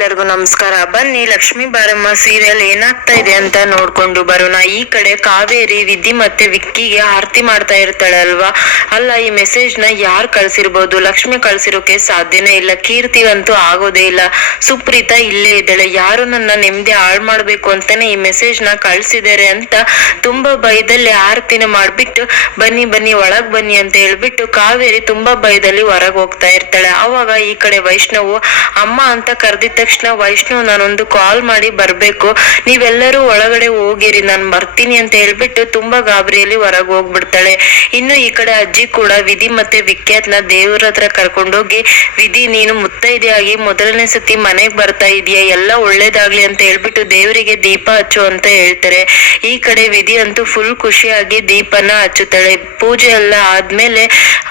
ಎಲ್ಲರಿಗೂ ನಮಸ್ಕಾರ. ಬನ್ನಿ ಲಕ್ಷ್ಮೀ ಬಾರಮ್ಮ ಸೀರಿಯಲ್ ಏನಾಗ್ತಾ ಇದೆ ಅಂತ ನೋಡ್ಕೊಂಡು ಬರೋಣ. ಈ ಕಡೆ ಕಾವೇರಿ ವಿಧಿ ಮತ್ತೆ ವಿಕ್ಕಿಗೆ ಆರತಿ ಮಾಡ್ತಾ ಇರ್ತಾಳಲ್ವಾ? ಅಲ್ಲ, ಈ ಮೆಸೇಜ್ನ ಯಾರು ಕಳ್ಸಿರ್ಬೋದು? ಲಕ್ಷ್ಮಿ ಕಳ್ಸಿರೋಕೆ ಸಾಧ್ಯನೇ ಇಲ್ಲ. ಕೀರ್ತಿಗಂತೂ ಆಗೋದೇ ಇಲ್ಲ. ಸುಪ್ರೀತಾ ಇಲ್ಲೇ ಇದ್ದಾಳೆ. ಯಾರು ನನ್ನ ನೆಮ್ಮದಿ ಹಾಳು ಮಾಡ್ಬೇಕು ಅಂತಾನೆ ಈ ಮೆಸೇಜ್ನ ಕಳ್ಸಿದ್ದಾರೆ ಅಂತ ತುಂಬಾ ಭಯದಲ್ಲಿ ಆರತಿನ ಮಾಡ್ಬಿಟ್ಟು, ಬನ್ನಿ ಬನ್ನಿ, ಒಳಗ್ ಬನ್ನಿ ಅಂತ ಹೇಳ್ಬಿಟ್ಟು ಕಾವೇರಿ ತುಂಬಾ ಭಯದಲ್ಲಿ ಹೊರಗೆ ಹೋಗ್ತಾ ಇರ್ತಾಳೆ. ಅವಾಗ ಈ ಕಡೆ ವೈಷ್ಣವು ಅಮ್ಮ ಅಂತ ಕರೆದಿದ ತಕ್ಷಣ ವೈಷ್ಣವ್, ನಾನೊಂದು ಕಾಲ್ ಮಾಡಿ ಬರ್ಬೇಕು. ನೀವೆಲ್ಲರೂ ಒಳಗಡೆ ಹೋಗಿರಿ, ನಾನು ಬರ್ತೀನಿ ಅಂತ ಹೇಳ್ಬಿಟ್ಟು ತುಂಬಾ ಗಾಬರಿಯಲ್ಲಿ ಹೊರಗೆ ಹೋಗ್ಬಿಡ್ತಾಳೆ. ಇನ್ನು ಈ ಕಡೆ ಅಜ್ಜಿ ಕೂಡ ವಿಧಿ ಮತ್ತೆ ವಿಖ್ಯಾತ್ನ ದೇವ್ರ ಹತ್ರ ಕರ್ಕೊಂಡೋಗಿ ವಿಧಿ, ನೀನು ಮುತ್ತೈದೆಯಾಗಿ ಮೊದಲನೇ ಸತಿ ಮನೆಗೆ ಬರ್ತಾ ಇದೀಯ? ಎಲ್ಲ ಒಳ್ಳೇದಾಗ್ಲಿ ಅಂತ ಹೇಳ್ಬಿಟ್ಟು ದೇವರಿಗೆ ದೀಪ ಹಚ್ಚು ಅಂತ ಹೇಳ್ತಾರೆ. ಈ ಕಡೆ ವಿಧಿ ಅಂತೂ ಫುಲ್ ಖುಷಿಯಾಗಿ ದೀಪನ ಹಚ್ಚುತ್ತಾಳೆ. ಪೂಜೆ ಎಲ್ಲ ಆದ್ಮೇಲೆ,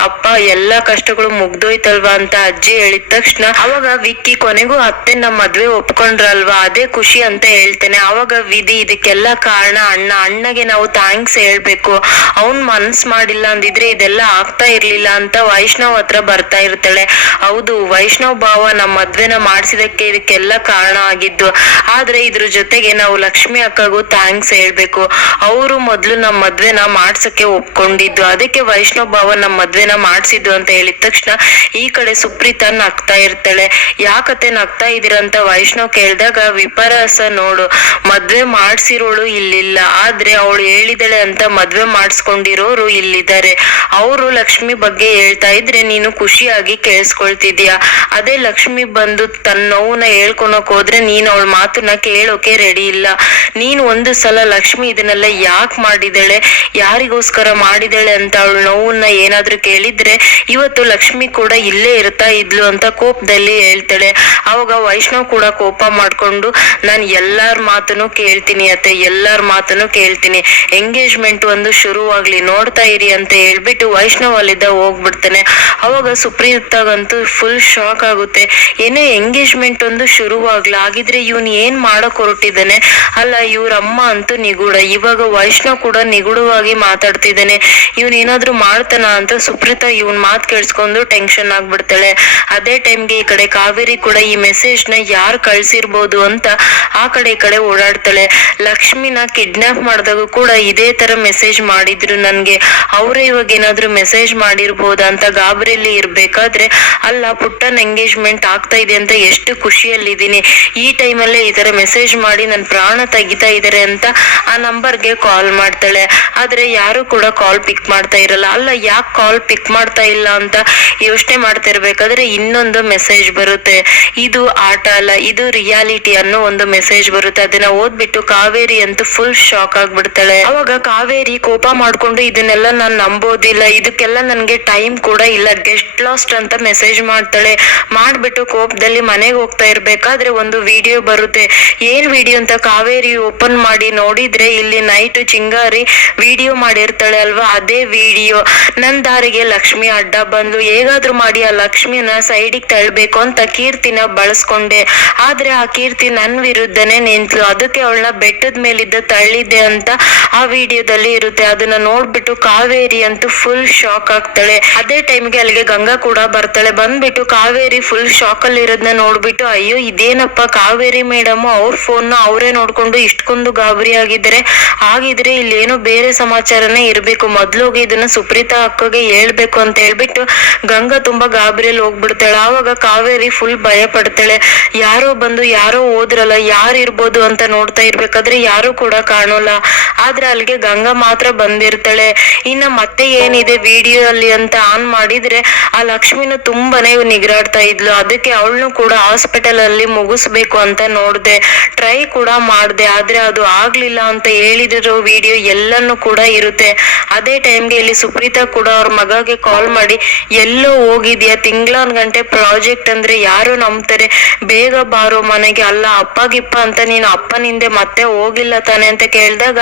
ಅಪ್ಪ, ಎಲ್ಲಾ ಕಷ್ಟಗಳು ಮುಗ್ದೋಯ್ತಲ್ವಾ? ಅಂತ ಅಜ್ಜಿ ಹೇಳಿದ ತಕ್ಷಣ, ಅವಾಗ ವಿಕ್ಕಿ ಕೊನೆಗೂ ಅತ್ತೆ ನಮ್ಮ ಮದ್ವೆ ಒಪ್ಕೊಂಡ್ರಲ್ವಾ? ಅದೇ ಖುಷಿ ಅಂತ ಹೇಳ್ತೇನೆ. ಅವಾಗ ವಿಧಿ ಇದಕ್ಕೆಲ್ಲ ಕಾರಣ ಅಣ್ಣ. ಅಣ್ಣಗೆ ನಾವು ಥ್ಯಾಂಕ್ಸ್ ಹೇಳ್ಬೇಕು. ಅವ್ನ್ ಮನ್ಸ್ ಮಾಡಿಲ್ಲ ಅಂದಿದ್ರೆ ಇದೆಲ್ಲ ಆಗ್ತಾ ಇರ್ಲಿಲ್ಲ ಅಂತ ವೈಷ್ಣವ್ ಹತ್ರ ಬರ್ತಾ ಇರ್ತಾಳೆ. ಹೌದು, ವೈಷ್ಣವ್ ಭಾವ ನಮ್ಮ ಮದ್ವೆನ ಮಾಡಿಸಿದಕ್ಕೆ ಇದಕ್ಕೆಲ್ಲ ಕಾರಣ ಆಗಿದ್ದು. ಆದ್ರೆ ಇದ್ರ ಜೊತೆಗೆ ನಾವು ಲಕ್ಷ್ಮಿ ಅಕ್ಕಗೂ ಥ್ಯಾಂಕ್ಸ್ ಹೇಳ್ಬೇಕು. ಅವರು ಮೊದ್ಲು ನಮ್ಮ ಮದ್ವೆನ ಮಾಡ್ಸಕ್ಕೆ ಒಪ್ಕೊಂಡಿದ್ದು. ಅದಕ್ಕೆ ವೈಷ್ಣವ್ ಭಾವ ನಮ್ಮ ಮದ್ವೆನ ಮಾಡ್ಸಿದ್ದು ಅಂತ ಹೇಳಿದ ತಕ್ಷಣ ಈ ಕಡೆ ಸುಪ್ರೀತಾ ನಗ್ತಾ ಇರ್ತಾಳೆ. ಯಾಕತೆ ನಗ್ತಾ ಇದೀರಂತ ವೈಷ್ಣವ್ ಕೇಳಿದಾಗ, ವಿಪರಾಸ ನೋಡು, ಮದ್ವೆ ಮಾಡ್ಸಿರೋಳು ಇಲ್ಲಿಲ್ಲ. ಆದ್ರೆ ಅವಳು ಹೇಳಿದಳೆ ಅಂತ ಮದ್ವೆ ಮಾಡಿಸ್ಕೊಂಡಿರೋರು ಇಲ್ಲಿದ್ದಾರೆ. ಅವರು ಲಕ್ಷ್ಮಿ ಬಗ್ಗೆ ಹೇಳ್ತಾ ಇದ್ರೆ ನೀನು ಖುಷಿಯಾಗಿ ಕೇಳಿಸ್ಕೊಳ್ತಿದ್ಯಾ? ಅದೇ ಲಕ್ಷ್ಮಿ ಬಂದು ತನ್ನ ನೋವನ್ನ ಹೇಳ್ಕೊಳಕ್ ಹೋದ್ರೆ ನೀನ್ ಅವಳ ಮಾತನ್ನ ಕೇಳೋಕೆ ರೆಡಿ ಇಲ್ಲ. ನೀನ್ ಒಂದು ಸಲ ಲಕ್ಷ್ಮಿ ಇದನ್ನೆಲ್ಲ ಯಾಕೆ ಮಾಡಿದಾಳೆ, ಯಾರಿಗೋಸ್ಕರ ಮಾಡಿದಾಳೆ ಅಂತ ಅವಳ ನೋವನ್ನ ಏನಾದ್ರೂ ಕೇಳಿದ್ರೆ ಇವತ್ತು ಲಕ್ಷ್ಮಿ ಕೂಡ ಇಲ್ಲೇ ಇರ್ತಾ ಇದ್ಲು ಅಂತ ಕೋಪದಲ್ಲಿ ಹೇಳ್ತಾಳೆ. ಅವಾಗ ವೈಷ್ಣವ್ ಕೂಡ ಕೋಪ ಮಾಡ್ಕೊಂಡು, ನಾನು ಎಲ್ಲಾರ ಮಾತನ್ನು ಕೇಳ್ತೀನಿ ಅತ್ತೆ, ಎಲ್ಲಾರ ಮಾತನ್ನು ಕೇಳ್ತೀನಿ. ಎಂಗೇಜ್ಮೆಂಟ್ ಒಂದು ಶುರುವಾಗ್ಲಿ, ನೋಡ್ತಾ ಇರಿ ಅಂತ ಹೇಳ್ಬಿಟ್ಟು ವೈಷ್ಣವ್ ಅಲ್ಲಿದ್ದ ಹೋಗ್ಬಿಡ್ತಾನೆ. ಅವಾಗ ಸುಪ್ರೀತಾಗಂತೂ ಫುಲ್ ಶಾಕ್ ಆಗುತ್ತೆ. ಏನೇ ಎಂಗೇಜ್ಮೆಂಟ್ ಒಂದು ಶುರುವಾಗ್ಲ ಆಗಿದ್ರೆ ಇವನ್ ಏನ್ ಮಾಡಕ್ ಹೊರಟಿದ್ದಾನೆ? ಅಲ್ಲ, ಇವ್ರ ಅಮ್ಮ ಅಂತೂ ನಿಗೂಢ. ಇವಾಗ ವೈಷ್ಣವ್ ಕೂಡ ನಿಗೂಢವಾಗಿ ಮಾತಾಡ್ತಿದ್ದಾನೆ. ಇವನ್ ಏನಾದ್ರು ಮಾಡ್ತಾನ ಅಂತ ಸುಪ್ರೀತಾ ಇವನ್ ಮಾತ್ ಕೇಳಿಸ್ಕೊಂಡು ಟೆನ್ಷನ್ ಆಗ್ಬಿಡ್ತಾಳೆ. ಅದೇ ಟೈಮ್ಗೆ ಈ ಕಡೆ ಕಾವೇರಿ ಕೂಡ ಈ ಮೆಸೇಜ್ ನ ಯಾರು ಕಳ್ಸಿರ್ಬೋದು ಅಂತ ಆ ಕಡೆ ಈ ಕಡೆ ಓಡಾಡ್ತಾಳೆ. ಲಕ್ಷ್ಮಿನ ಕಿಡ್ನಾಪ್ ಮಾಡಿದಾಗ ಕೂಡ ಇದೇ ತರ ಮೆಸೇಜ್ ಮಾಡಿದ್ರು ನನ್ಗೆ. ಅವರೇ ಇವಾಗ ಏನಾದ್ರು ಮೆಸೇಜ್ ಮಾಡಿರ್ಬೋದಾ ಅಂತ ಗಾಬರಿಯಲ್ಲಿ ಇರ್ಬೇಕಾದ್ರೆ ಅಲ್ಲ, ಪುಟ್ಟನ್ ಎಂಗೇಜ್ಮೆಂಟ್ ಆಗ್ತಾ ಇದೆ ಅಂತ ಎಷ್ಟು ಖುಷಿಯಲ್ಲಿದ್ದೀನಿ. ಈ ಟೈಮಲ್ಲೇ ಈ ತರ ಮೆಸೇಜ್ ಮಾಡಿ ನನ್ನ ಪ್ರಾಣ ತೆಗಿತಾ ಇದಾರೆ ಅಂತ ಆ ನಂಬರ್ಗೆ ಕಾಲ್ ಮಾಡ್ತಾಳೆ. ಆದ್ರೆ ಯಾರು ಕೂಡ ಕಾಲ್ ಪಿಕ್ ಮಾಡ್ತಾ ಇರಲ್ಲ. ಅಲ್ಲ, ಯಾಕೆ ಕಾಲ್ ಪಿಕ್ ಮಾಡ್ತಾ ಇಲ್ಲ ಅಂತ ಯೋಚನೆ ಮಾಡ್ತಾ ಇರ್ಬೇಕಾದ್ರೆ ಇನ್ನೊಂದು ಮೆಸೇಜ್ ಬರುತ್ತೆ. ಇದು ಆಟ ಅಲ್ಲ, ಇದು ರಿಯಾಲಿಟಿ ಅನ್ನೋ ಒಂದು ಮೆಸೇಜ್ ಬರುತ್ತೆ. ಅದನ್ನ ಓದ್ಬಿಟ್ಟು ಕಾವೇರಿ ಅಂತೂ ಫುಲ್ ಶಾಕ್ ಆಗ್ಬಿಡ್ತಾಳೆ. ಅವಾಗ ಕಾವೇರಿ ಕೋಪ ಮಾಡ್ಕೊಂಡು ಇದನ್ನೆಲ್ಲ ನಾನು ನಂಬೋದಿಲ್ಲ, ಇದಕ್ಕೆಲ್ಲ ನನ್ಗೆ ಟೈಮ್ ಕೂಡ ಇಲ್ಲ ಗೆಸ್ಟ್ ಲಾಸ್ಟ್ ಅಂತ ಮೆಸೇಜ್ ಮಾಡ್ತಾಳೆ. ಮಾಡ್ಬಿಟ್ಟು ಕೋಪದಲ್ಲಿ ಮನೆಗೆ ಹೋಗ್ತಾ ಇರ್ಬೇಕಾದ್ರೆ ಒಂದು ವಿಡಿಯೋ ಬರುತ್ತೆ. ಏನ್ ವಿಡಿಯೋ ಅಂತ ಕಾವೇರಿ ಓಪನ್ ಮಾಡಿ ನೋಡಿದ್ರೆ ಇಲ್ಲಿ ನೈಟ್ ಚಿಂಗಾರಿ ವಿಡಿಯೋ ಮಾಡಿರ್ತಾಳೆ ಅಲ್ವಾ? ಅದೇ ವಿಡಿಯೋ ನನ್ ದಾರಿಗೆ ಲಕ್ಷ್ಮಿ ಅಡ್ಡ ಬಂದು ಹೇಗಾದ್ರೂ ಮಾಡಿ ಆ ಲಕ್ಷ್ಮಿನ ಸೈಡಿಗೆ ತಳ್ಬೇಕು ಅಂತ ಕೀರ್ತಿನ ಬಳಸ್ಕೊಂಡೆ ಆದ್ರೆ ಆ ಕೀರ್ತಿ ನನ್ ವಿರುದ್ಧನೆ ನಿಂತ್ಲು. ಅದಕ್ಕೆ ಅವಳನ್ನ ಬೆಟ್ಟದ ಮೇಲಿದ್ದ ತಳ್ಳಿದೆ ಅಂತ ಆ ವಿಡಿಯೋದಲ್ಲಿ ಇರುತ್ತೆ. ಅದನ್ನ ನೋಡ್ಬಿಟ್ಟು ಕಾವೇರಿ ಅಂತೂ ಫುಲ್ ಶಾಕ್ ಆಗ್ತಾಳೆ. ಅದೇ ಟೈಮ್ಗೆ ಅಲ್ಲಿಗೆ ಗಂಗಾ ಕೂಡ ಬರ್ತಾಳೆ. ಬಂದ್ಬಿಟ್ಟು ಕಾವೇರಿ ಫುಲ್ ಶಾಕ್ ಅಲ್ಲಿ ಇರೋದನ್ನ ನೋಡ್ಬಿಟ್ಟು, ಅಯ್ಯೋ, ಇದೇನಪ್ಪ ಕಾವೇರಿ ಮೇಡಮ್? ಅವ್ರ ಫೋನ್ನ ಅವರೇ ನೋಡ್ಕೊಂಡು ಇಷ್ಟೊಂದು ಗಾಬರಿ ಆಗಿದ್ರೆ ಇಲ್ಲಿ ಏನೋ ಬೇರೆ ಸಮಾಚಾರನೇ ಇರ್ಬೇಕು. ಮೊದ್ಲು ಹೋಗಿ ಇದನ್ನ ಸುಪ್ರೀತಾ ಅಕ್ಕಗೆ ಹೇಳ್ಬೇಕು ಅಂತ ಹೇಳ್ಬಿಟ್ಟು ಗಂಗಾ ತುಂಬಾ ಗಾಬರಿಯಲ್ಲಿ ಹೋಗ್ಬಿಡ್ತಾಳೆ. ಆವಾಗ ಕಾವೇರಿ ಫುಲ್ ಭಯ ಪಡ್ತಾಳೆ. ಯಾರೋ ಬಂದು, ಯಾರೋ ಹೋದ್ರಲ್ಲ ಯಾರು ಇರ್ಬೋದು ಅಂತ ನೋಡ್ತಾ ಇರ್ಬೇಕಾದ್ರೆ ಯಾರು ಕೂಡ ಕಾಣೋಲ್ಲ. ಆದ್ರೆ ಅಲ್ಲಿಗೆ ಗಂಗಾ ಮಾತ್ರ ಬಂದಿರ್ತಾಳೆ. ಇನ್ನ ಮತ್ತೆ ಏನಿದೆ ವಿಡಿಯೋ ಅಲ್ಲಿ ಅಂತ ಆನ್ ಮಾಡಿದ್ರೆ ಆ ಲಕ್ಷ್ಮಿನ ತುಂಬಾನೇ ನಿಗ್ರಾಡ್ತಾ ಇದ್ಲು. ಅದಕ್ಕೆ ಅವಳನ್ನು ಕೂಡ ಹಾಸ್ಪಿಟಲ್ ಅಲ್ಲಿ ಮುಗಿಸ್ಬೇಕು ಅಂತ ನೋಡ್ದೆ. ಟ್ರೈ ಕೂಡ ಮಾಡ್ದೆ, ಆದ್ರೆ ಅದು ಆಗ್ಲಿಲ್ಲ ಅಂತ ಹೇಳಿದಿರೋ ವಿಡಿಯೋ ಎಲ್ಲಾನು ಕೂಡ ಇರುತ್ತೆ. ಅದೇ ಟೈಮ್ಗೆ ಇಲ್ಲಿ ಸುಪ್ರೀತಾ ಕೂಡ ಅವ್ರ ಮಗಗೆ ಕಾಲ್ ಮಾಡಿ, ಎಲ್ಲೋ ಹೋಗಿದ್ಯಾ? ತಿಂಗ್ಳ ಗಂಟೆ ಪ್ರಾಜೆಕ್ಟ್ ಅಂದ್ರೆ ಯಾರು ನಂಬ್ತಾರೆ. ಬೇಗ ಬಾರೋ ಮನೆಗೆ, ಅಲ್ಲ, ಅಪ್ಪ ಗಿಪ್ಪ ಅಂತ ನೀನು ಅಪ್ಪನಿಂದೆ ಮತ್ತೆ ಹೋಗಿಲ್ಲ ತಾನೆ ಅಂತ ಕೇಳಿದಾಗ,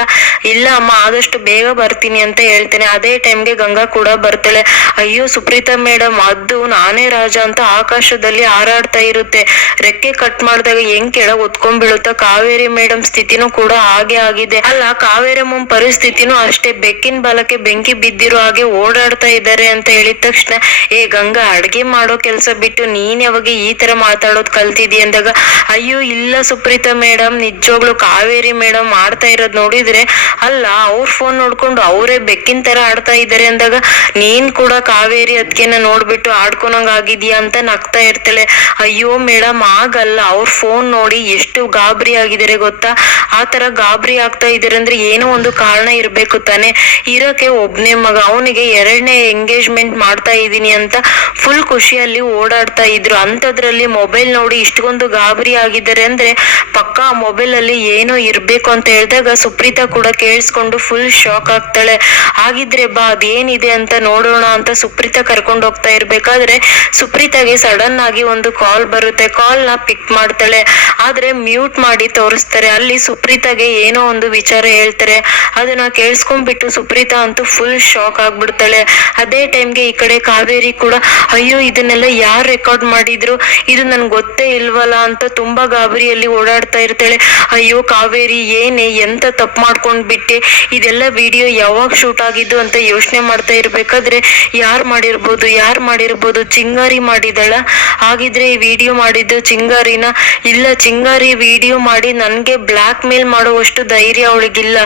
ಇಲ್ಲ ಅಮ್ಮ, ಆದಷ್ಟು ಬೇಗ ಬರ್ತೀನಿ ಅಂತ ಹೇಳ್ತೇನೆ. ಅದೇ ಟೈಮ್ಗೆ ಗಂಗಾ ಕೂಡ ಬರ್ತಾಳೆ. ಅಯ್ಯೋ, ಸುಪ್ರೀತಾ ಮೇಡಮ್ ಅದು ನಾನೇ ರಾಜ ಅಂತ ಆಕಾಶದಲ್ಲಿ ಹಾರಾಡ್ತಾ ಇರುತ್ತೆ. ರೆಕ್ಕೆ ಕಟ್ ಮಾಡಿದಾಗ ಹೆಂಗ್ ಕೆಳಗ್ ಒತ್ಕೊಂಡ್ ಬೀಳುತ್ತಾ ಕಾವೇರಿ ಮೇಡಮ್ ಸ್ಥಿತಿನೂ ಕೂಡ ಹಾಗೆ ಆಗಿದೆ. ಅಲ್ಲ, ಕಾವೇರಿ ಮುಂ ಪರಿಸ್ಥಿತಿನೂ ಅಷ್ಟೇ. ಬೆಕ್ಕಿನ ಬಾಲಕ್ಕೆ ಬೆಂಕಿ ಬಿದ್ದಿರೋ ಹಾಗೆ ಓಡಾಡ್ತಾ ಇದ್ದಾರೆ ಅಂತ ಹೇಳಿದ ತಕ್ಷಣ, ಏ ಗಂಗಾ, ಅಡ್ಗೆ ಮಾಡೋ ಕೆಲ್ಸ ಬಿಟ್ಟು ನೀನ್ ಯಾವಾಗ ಈ ತರ ಮಾತಾಡೋದ್ ಕಲ್ತೆ ಅಂತಿದಿ ಅಂದಾಗ, ಅಯ್ಯೋ, ಇಲ್ಲ ಸುಪ್ರೀತಾ ಮೇಡಮ್ ನಿಜವಾಗ್ಲು ಕಾವೇರಿ ಮೇಡಮ್ ಆಡ್ತಾ ಇರೋದ್ ನೋಡಿದ್ರೆ ಅಲ್ಲ, ಅವ್ರ ಫೋನ್ ನೋಡ್ಕೊಂಡು ಅವರೇ ಬೆಕ್ಕಿನ ತರ ಆಡ್ತಾ ಇದಾರೆ ಅಂದಾಗ, ನೀನ್ ಕೂಡ ಕಾವೇರಿ ಅದಕ್ಕೆನ ನೋಡ್ಬಿಟ್ಟು ಆಡ್ಕೊನಂಗ್ ಆಗಿದ್ಯಾ ಅಂತ ನಗ್ತಾ ಇರ್ತಾಳೆ. ಅಯ್ಯೋ ಮೇಡಮ್ ಆಗಲ್ಲ, ಅವ್ರ ಫೋನ್ ನೋಡಿ ಎಷ್ಟು ಗಾಬರಿ ಆಗಿದ್ದಾರೆ ಗೊತ್ತಾ? ಆ ತರ ಗಾಬರಿ ಆಗ್ತಾ ಇದಾರೆ ಅಂದ್ರೆ ಏನೋ ಒಂದು ಕಾರಣ ಇರ್ಬೇಕು ತಾನೆ. ಇರೋಕೆ ಒಬ್ನೇ ಮಗ, ಅವನಿಗೆ ಎರಡನೇ ಎಂಗೇಜ್ಮೆಂಟ್ ಮಾಡ್ತಾ ಇದೀನಿ ಅಂತ ಫುಲ್ ಖುಷಿಯಲ್ಲಿ ಓಡಾಡ್ತಾ ಇದ್ರು. ಅಂತದ್ರಲ್ಲಿ ಮೊಬೈಲ್ ನೋಡಿ ಇಷ್ಟೊಂದು ಗಾಬರಿ ಆಗಿದ್ದಾರೆ ಅಂದ್ರೆ ಪಕ್ಕ ಮೊಬೈಲ್ ಅಲ್ಲಿ ಏನೋ ಇರ್ಬೇಕು ಅಂತ ಹೇಳಿದಾಗ ಸುಪ್ರೀತಾ ಕೂಡ ಕೇಳಿಸ್ಕೊಂಡು ಫುಲ್ ಶಾಕ್ ಆಗ್ತಾಳೆ. ಹಾಗಿದ್ರೆ ಬಾ, ಅದೇನಿದೆ ಅಂತ ನೋಡೋಣ ಅಂತ ಸುಪ್ರೀತಾ ಕರ್ಕೊಂಡು ಹೋಗ್ತಾ ಇರ್ಬೇಕಾದ್ರೆ ಸುಪ್ರೀತಾಗೆ ಸಡನ್ ಆಗಿ ಒಂದು ಕಾಲ್ ಬರುತ್ತೆ. ಕಾಲ್ನ ಪಿಕ್ ಮಾಡ್ತಾಳೆ. ಆದ್ರೆ ಮ್ಯೂಟ್ ಮಾಡಿ ತೋರಿಸ್ತಾರೆ. ಅಲ್ಲಿ ಸುಪ್ರೀತಾಗೆ ಏನೋ ಒಂದು ವಿಚಾರ ಹೇಳ್ತಾರೆ. ಅದನ್ನ ಕೇಳಿಸ್ಕೊಂಡ್ಬಿಟ್ಟು ಸುಪ್ರೀತಾ ಅಂತೂ ಫುಲ್ ಶಾಕ್ ಆಗ್ಬಿಡ್ತಾಳೆ. ಅದೇ ಟೈಮ್ಗೆ ಈ ಕಡೆ ಕಾವೇರಿ ಕೂಡ, ಅಯ್ಯೋ, ಇದನ್ನೆಲ್ಲ ಯಾರು ರೆಕಾರ್ಡ್ ಮಾಡಿದ್ರು? ಇದು ನನ್ಗೆ ಗೊತ್ತೇ ಇಲ್ವಲ್ಲ ಅಂತ ತುಂಬಾ ಗಾಬರಿಯಲ್ಲಿ ಓಡಾಡ್ತಾ ಇರ್ತಾಳೆ. ಅಯ್ಯೋ ಕಾವೇರಿ, ಏನೇ, ಎಂತ ತಪ್ಪು ಮಾಡ್ಕೊಂಡ್ ಬಿಟ್ಟೆ. ಇದೆಲ್ಲ ವಿಡಿಯೋ ಯಾವಾಗ ಶೂಟ್ ಆಗಿದ್ದು ಅಂತ ಯೋಚನೆ ಮಾಡ್ತಾ ಇರ್ಬೇಕಾದ್ರೆ ಯಾರು ಮಾಡಿರ್ಬೋದು ಯಾರು ಮಾಡಿರ್ಬೋದು, ಚಿಂಗಾರಿ ಮಾಡಿದಳ. ಹಾಗಿದ್ರೆ ಈ ವಿಡಿಯೋ ಮಾಡಿದ್ದು ಚಿಂಗಾರಿನ. ಇಲ್ಲ ಚಿಂಗಾರಿ, ವಿಡಿಯೋ ಮಾಡಿ ನನಗೆ ಬ್ಲ್ಯಾಕ್ ಮೇಲ್ ಮಾಡುವಷ್ಟು ಧೈರ್ಯ ಅವಳಿಗಿಲ್ಲ.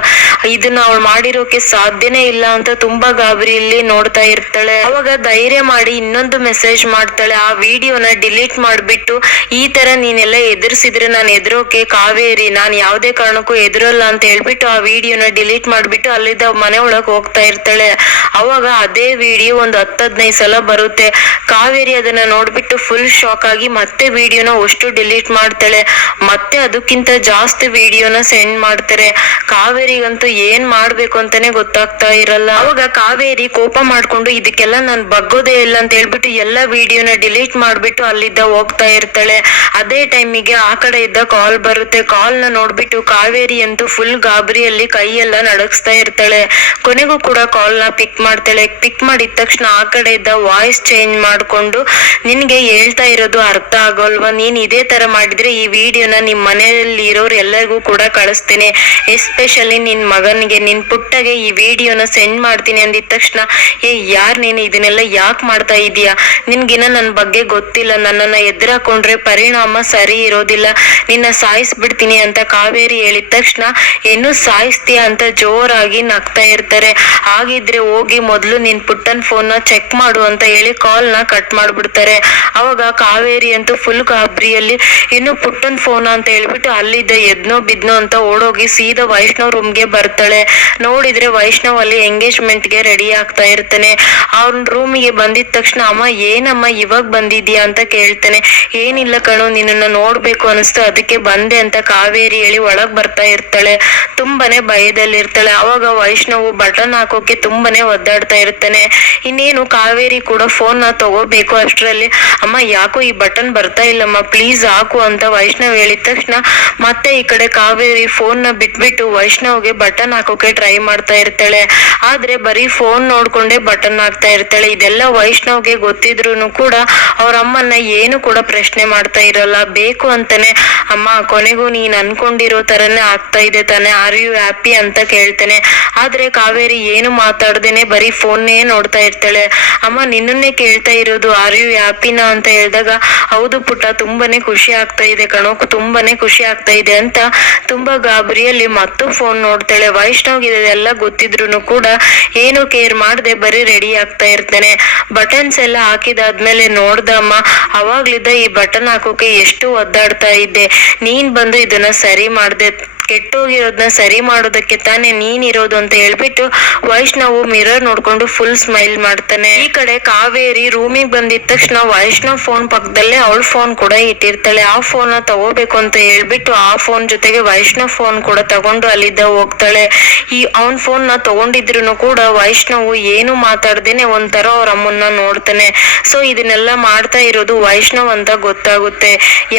ಇದನ್ನ ಅವಳು ಮಾಡಿರೋಕೆ ಸಾಧ್ಯನೇ ಇಲ್ಲ ಅಂತ ತುಂಬಾ ಗಾಬರಿಯಲ್ಲಿ ನೋಡ್ತಾ ಇರ್ತಾಳೆ. ಅವಾಗ ಧೈರ್ಯ ಮಾಡಿ ಇನ್ನೊಂದು ಮೆಸೇಜ್ ಮಾಡ್ತಾಳೆ. ಆ ವಿಡಿಯೋನ ಡಿಲೀಟ್ ಮಾಡ್ಬಿಟ್ಟು ಈ ತರ ನೀನೆಲ್ಲ ಎದುರಿಸಿದ್ರೆ ನಾನು ಎದುರೋಕೆ ಕಾವೇರಿ, ನಾನು ಯಾವುದೇ ಕಾರಣಕ್ಕೂ ಎದುರಲ್ಲ ಅಂತ ಹೇಳ್ಬಿಟ್ಟು ಆ ವಿಡಿಯೋನ ಡಿಲೀಟ್ ಮಾಡ್ಬಿಟ್ಟು ಅಲ್ಲಿದ್ದ ಮನೆ ಒಳಗೆ ಹೋಗ್ತಾ ಇರ್ತಾಳೆ. ಅವಾಗ ಅದೇ ವಿಡಿಯೋ ಒಂದು ಹತ್ತು ಹದಿನೈದು ಸಲ ಬರುತ್ತೆ. ಕಾವೇರಿ ಅದನ್ನ ನೋಡ್ಬಿಟ್ಟು ಫುಲ್ ಶಾಕ್ ಆಗಿ ಮತ್ತೆ ವಿಡಿಯೋನ ಅಷ್ಟು ಡಿಲೀಟ್ ಮಾಡ್ತಾಳೆ. ಮತ್ತೆ ಅದಕ್ಕಿಂತ ಜಾಸ್ತಿ ವಿಡಿಯೋನ ಸೆಂಡ್ ಮಾಡ್ತಾರೆ. ಕಾವೇರಿಗಂತೂ ಏನ್ ಮಾಡ್ಬೇಕು ಅಂತಾನೆ ಗೊತ್ತಾಗ್ತಾ ಇರಲ್ಲ. ಅವಾಗ ಕಾವೇರಿ ಕೋಪ ಮಾಡ್ಕೊಂಡು ಇದಕ್ಕೆಲ್ಲ ನಾನು ಬಗ್ಗೋದೇ ಇಲ್ಲ ಅಂತ ಹೇಳ್ಬಿಟ್ಟು ಎಲ್ಲ ವಿಡಿಯೋನ ಡಿಲೀಟ್ ಮಾಡ್ಬಿಟ್ಟು ಅಲ್ಲಿದ್ದ ಹೋಗ್ತಾ ಇರ್ತಾಳೆ. ಅದೇ ಟೈಮಿಗೆ ಆ ಕಡೆ ಇದ್ದ ಕಾಲ್ ಬರುತ್ತೆ. ಕಾಲ್ನ ನೋಡ್ಬಿಟ್ಟು ಕಾವೇರಿ ಅಂತೂ ಫುಲ್ ಗಾಬರಿಯಲ್ಲಿ ಕೈಯೆಲ್ಲ ನಡಗಿಸ್ತಾ ಇರ್ತಾಳೆ. ಕೊನೆಗೂ ಕೂಡ ಕಾಲ್ನ ಪಿಕ್ ಮಾಡ್ತಾಳೆ. ಪಿಕ್ ಮಾಡಿದ ತಕ್ಷಣ ಆ ಕಡೆ ಇದ್ದ ವಾಯ್ಸ್ ಚೇಂಜ್ ಮಾಡ್ಕೊಂಡು, ನಿನ್ಗೆ ಹೇಳ್ತಾ ಇರೋದು ಅರ್ಥ ಆಗೋಲ್ವಾ? ನೀನ್ ಇದೇ ತರ ಮಾಡಿದ್ರೆ ಈ ವಿಡಿಯೋನ ನಿಮ್ ಮನೆಯಲ್ಲಿ ಇರೋರು ಎಲ್ಲರಿಗೂ ಕೂಡ ಕಳಿಸ್ತೇನೆ. ಎಸ್ಪೆಷಲಿ ನಿನ್ ಮಗನಿಗೆ, ನಿನ್ ಪುಟ್ಟಗೆ ಈ ವಿಡಿಯೋನ ಸೆಂಡ್ ಮಾಡ್ತೀನಿ ಅಂದಿದ ತಕ್ಷಣ, ಏ, ಯಾರ್ ನೀನು? ಇದನ್ನೆಲ್ಲ ಯಾಕೆ ಮಾಡ್ತಾ ಇದೀಯಾ? ನಿನ್ಗಿನ ನನ್ನ ಬಗ್ಗೆ ಗೊತ್ತಿಲ್ಲ. ನನ್ನನ್ನ ಎದುರಾಕೊಂಡ್ರೆ ಪರಿಣಾಮ ಸರಿ ಇರೋದಿಲ್ಲ. ನಿನ್ನ ಸಾಯಿಸ್ಬಿಡ್ತೀನಿ ಅಂತ ಕಾವೇರಿ ಹೇಳಿದ ತಕ್ಷಣ ಏನು ಸಾಯಿಸ್ತೀಯ ಅಂತ ಜೋರಾಗಿ ನಗ್ತಾ ಇರ್ತಾರೆ. ಹಾಗಿದ್ರೆ ಹೋಗಿ ಮೊದಲು ನಿನ್ ಪುಟ್ಟನ್ ಫೋನ್ನ ಚೆಕ್ ಮಾಡು ಅಂತ ಹೇಳಿ ಕಾಲ್ನ ಕಟ್ ಮಾಡ್ಬಿಡ್ತಾರೆ. ಅವಾಗ ಕಾವೇರಿ ಅಂತೂ ಫುಲ್ ಗಾಬರಿಯಲ್ಲಿ ಇನ್ನು ಪುಟ್ಟನ್ ಫೋನ್ ಅಂತ ಹೇಳ್ಬಿಟ್ಟು ಅಲ್ಲಿದ್ದ ಎದ್ನೋ ಬಿದ್ನೋ ಅಂತ ಓಡೋಗಿ ಸೀದಾ ವೈಷ್ಣವ್ ರೂಮ್ಗೆ ಬರ್ತಾಳೆ. ನೋಡಿದ್ರೆ ವೈಷ್ಣವ್ ಅಲ್ಲಿ ಎಂಗೇಜ್ಮೆಂಟ್ಗೆ ರೆಡಿ ಆಗ್ತಾ ಇರ್ತಾನೆ. ಅವ್ನ ರೂಮಿಗೆ ಬಂದಿದ ತಕ್ಷಣ ಅಮ್ಮ ಏನಮ್ಮ ಇವಾಗ ಬಂದಿದ್ಯಾ ಅಂತ ಕೇಳ್ತಾನೆ. ಏನಿಲ್ಲ ಕಣು, ನಿನ್ನನ್ನ ನೋಡ್ಬೇಕು ಅನಿಸ್ತು. ಅದಕ್ಕೆ ಬಂದೆ ಅಂತ ಕಾವೇರಿ ಹೇಳಿ ಒಳಗ್ ಬರ್ತಾ ಇರ್ತಾಳೆ. ತುಂಬಾನೇ ಭಯದಲ್ಲಿರ್ತಾಳೆ ಅವಾಗ ವೈಷ್ಣವು ಬಟನ್ ಹಾಕೋಕೆ ತುಂಬಾನೇ ಒದ್ದಾಡ್ತಾ ಇರ್ತಾನೆ. ಇನ್ನೇನು ಕಾವೇರಿ ಕೂಡ ಫೋನ್ನ ತಗೋಬೇಕು ಅಷ್ಟರಲ್ಲಿ. ಅಮ್ಮ, ಯಾಕೋ ಈ ಬಟನ್ ಬರ್ತಾ ಇಲ್ಲಮ್ಮ. ಪ್ಲೀಸ್ ಹಾಕು ಅಂತ ವೈಷ್ಣವ್ ಹೇಳಿದ ತಕ್ಷಣ ಮತ್ತೆ ಈ ಕಡೆ ಕಾವೇರಿ ಫೋನ್ನ ಬಿಟ್ಬಿಟ್ಟು ವೈಷ್ಣವ್ಗೆ ಬಟನ್ ಹಾಕೋಕೆ ಟ್ರೈ ಮಾಡ್ತಾ ಇರ್ತಾಳೆ. ಆದ್ರೆ ಬರೀ ಫೋನ್ ನೋಡ್ಕೊಂಡೇ ಬಟನ್ ಹಾಕ್ತಾ ಇರ್ತಾಳೆ. ಇದೆಲ್ಲ ವೈಷ್ಣವ್ಗೆ ಗೊತ್ತಿದ್ರು ಕೂಡ ಅವ್ರ ಅಮ್ಮನ್ನ ಏನು ಕೂಡ ಪ್ರಶ್ನೆ ಮಾಡ್ತಾ ಇರಲ್ಲ. ಬೇಕು ಅಂತಾನೆ, ಅಮ್ಮ, ಕೊನೆಗೂ ನೀನ್ ಅನ್ಕೊಂಡಿರೋ ತರನೇ ಆಗ್ತಾ ಇದೆ ತಾನೆ. ಆರ್ ಯು ಹ್ಯಾಪಿ ಅಂತ ಕೇಳ್ತೇನೆ. ಆದ್ರೆ ಕಾವೇರಿ ಏನು ಮಾತಾಡ್ದೇನೆ ಬರೀ ಫೋನ್ನೇ ನೋಡ್ತಾ ಇರ್ತಾಳೆ. ಅಮ್ಮ, ನಿನ್ನನ್ನೇ ಕೇಳ್ತಾ ಇರೋದು ಆರ್ ಯು ಹ್ಯಾಪಿನಾ ಅಂತ ಹೇಳಿದಾಗ, ಹೌದು ಪುಟ್ಟ, ತುಂಬಾನೇ ಖುಷಿ ಆಗ್ತಾ ಇದೆ ಕಣೋ, ತುಂಬಾನೇ ಖುಷಿ ಆಗ್ತಾ ಇದೆ ಅಂತ ತುಂಬಾ ಗಾಬರಿಯಲ್ಲಿ ಮತ್ತು ಫೋನ್ ನೋಡ್ತಾಳೆ. ವೈಷ್ಣವ್ಗೆ ಇದೆಲ್ಲ ಗೊತ್ತಿದ್ರು ಕೂಡ ಏನು ಕೇರ್ ಮಾಡದೆ ಬರೀ ರೆಡಿ ಆಗ್ತಾ ಇರ್ತಾನೆ. ಬಟನ್ಸ್ ಎಲ್ಲ ಹಾಕಿದಾದ್ಮೇಲೆ ನೋಡ್ದಮ್ಮ ಅವಾಗ್ಲಿದ್ದ ಈ ಬಟನ್ ಹಾಕೋಕೆ ಎಷ್ಟು ಒದ್ದಾಡ್ತಾ ಇದ್ದೆ. ನೀನ್ ಬಂದು ಇದನ್ನ ಸರಿ ಮಾಡ್ದೆ ಕೆಟ್ಟೋಗಿರೋದನ್ನ ಸರಿ ಮಾಡೋದಕ್ಕೆ ತಾನೇ ನೀನಿರೋದು ಅಂತ ಹೇಳ್ಬಿಟ್ಟು ವೈಷ್ಣವ್ ಮಿರರ್ ನೋಡ್ಕೊಂಡು ಫುಲ್ ಸ್ಮೈಲ್ ಮಾಡ್ತಾನೆ. ಈ ಕಡೆ ಕಾವೇರಿ ರೂಮಿಗೆ ಬಂದಿದ ತಕ್ಷಣ ವೈಷ್ಣವ್ ಫೋನ್ ಪಕ್ಕದಲ್ಲೇ ಅವಳ ಫೋನ್ ಕೂಡ ಇಟ್ಟಿರ್ತಾಳೆ. ಆ ಫೋನ್ ತಗೋಬೇಕು ಅಂತ ಹೇಳ್ಬಿಟ್ಟು ಆ ಫೋನ್ ಜೊತೆಗೆ ವೈಷ್ಣವ್ ಫೋನ್ ಕೂಡ ತಗೊಂಡು ಅಲ್ಲಿದ್ದ ಹೋಗ್ತಾಳೆ. ಈ ಅವನ್ ಫೋನ್ನ ತಗೊಂಡಿದ್ರು ಕೂಡ ವೈಷ್ಣವ್ ಏನು ಮಾತಾಡ್ದೇನೆ ಒಂಥರ ಅವ್ರ ಅಮ್ಮನ್ನ ನೋಡ್ತಾನೆ. ಸೊ ಇದನ್ನೆಲ್ಲ ಮಾಡ್ತಾ ಇರೋದು ವೈಷ್ಣವ್ ಅಂತ ಗೊತ್ತಾಗುತ್ತೆ.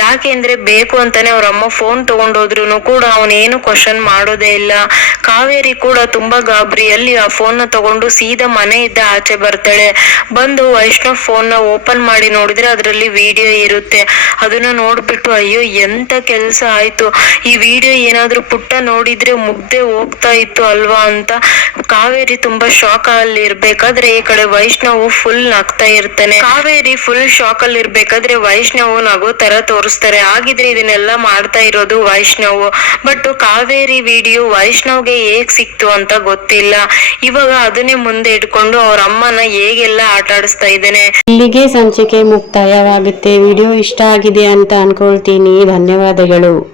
ಯಾಕೆಂದ್ರೆ ಬೇಕು ಅಂತಾನೆ ಅವ್ರ ಅಮ್ಮ ಫೋನ್ ತಗೊಂಡೋದ್ರು ಕೂಡ ಅವನ್ ಏನು ಕ್ವಶನ್ ಮಾಡೋದೇ ಇಲ್ಲ. ಕಾವೇರಿ ಕೂಡ ತುಂಬಾ ಗಾಬರಿಯಲ್ಲಿ ಆ ಫೋನ್ನ ತಗೊಂಡು ಸೀದಾ ಇದ್ದ ಆಚೆ ಬರ್ತಾಳೆ. ಬಂದು ವೈಷ್ಣವ್ ಫೋನ್ನ ಓಪನ್ ಮಾಡಿ ನೋಡಿದ್ರೆ ಅದರಲ್ಲಿ ವಿಡಿಯೋ ಇರುತ್ತೆ. ಅದನ್ನ ನೋಡ್ಬಿಟ್ಟು ಅಯ್ಯೋ ಎಂತ ಕೆಲ್ಸ ಆಯ್ತು. ಈ ವಿಡಿಯೋ ಏನಾದ್ರೂ ಪುಟ್ಟ ನೋಡಿದ್ರೆ ಮುಗ್ದೆ ಹೋಗ್ತಾ ಇತ್ತು ಅಲ್ವಾ ಅಂತ ಕಾವೇರಿ ತುಂಬಾ ಶಾಕ್ ಅಲ್ಲಿ ಇರ್ಬೇಕಾದ್ರೆ ಈ ಕಡೆ ವೈಷ್ಣವ್ ಫುಲ್ ನಗ್ತಾ ಇರ್ತಾನೆ. ಕಾವೇರಿ ಫುಲ್ ಶಾಕ್ ಅಲ್ಲಿ ಇರ್ಬೇಕಾದ್ರೆ ವೈಷ್ಣವ್ ನಗೋ ತರ ತೋರಿಸ್ತಾರೆ. ಆಗಿದ್ರೆ ಇದನ್ನೆಲ್ಲ ಮಾಡ್ತಾ ಇರೋದು ವೈಷ್ಣವ್. ಬಟ್ ಕಾವೇರಿ ವಿಡಿಯೋ ವೈಷ್ಣವ್ಗೆ ಹೇಗ್ ಸಿಕ್ತು ಅಂತ ಗೊತ್ತಿಲ್ಲ. ಇವಾಗ ಅದನ್ನೇ ಮುಂದೆ ಇಟ್ಕೊಂಡು ಅವ್ರ ಅಮ್ಮನ ಹೇಗೆಲ್ಲ ಆಟ ಆಡಿಸ್ತಾ ಇದ್ದಾನೆ. ಇಲ್ಲಿಗೆ ಸಂಚಿಕೆ ಮುಕ್ತಾಯವಾಗುತ್ತೆ. ವಿಡಿಯೋ ಇಷ್ಟ ಆಗಿದೆ ಅಂತ ಅನ್ಕೊಳ್ತೀನಿ. ಧನ್ಯವಾದಗಳು.